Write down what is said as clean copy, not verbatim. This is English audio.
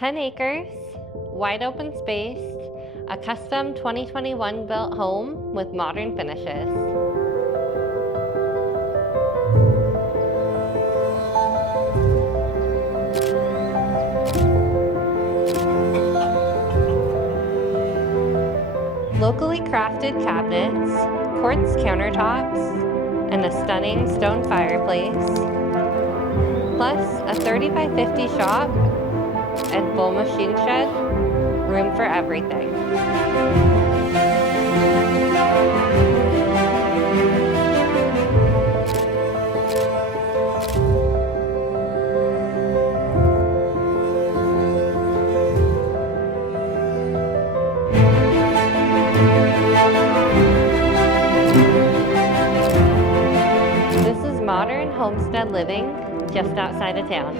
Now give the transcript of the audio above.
10 acres, wide open space, a custom 2021 built home with modern finishes. Locally crafted cabinets, quartz countertops, and a stunning stone fireplace, plus a 30 by 50 shop and full machine shed, room for everything. This is modern homestead living just outside of town.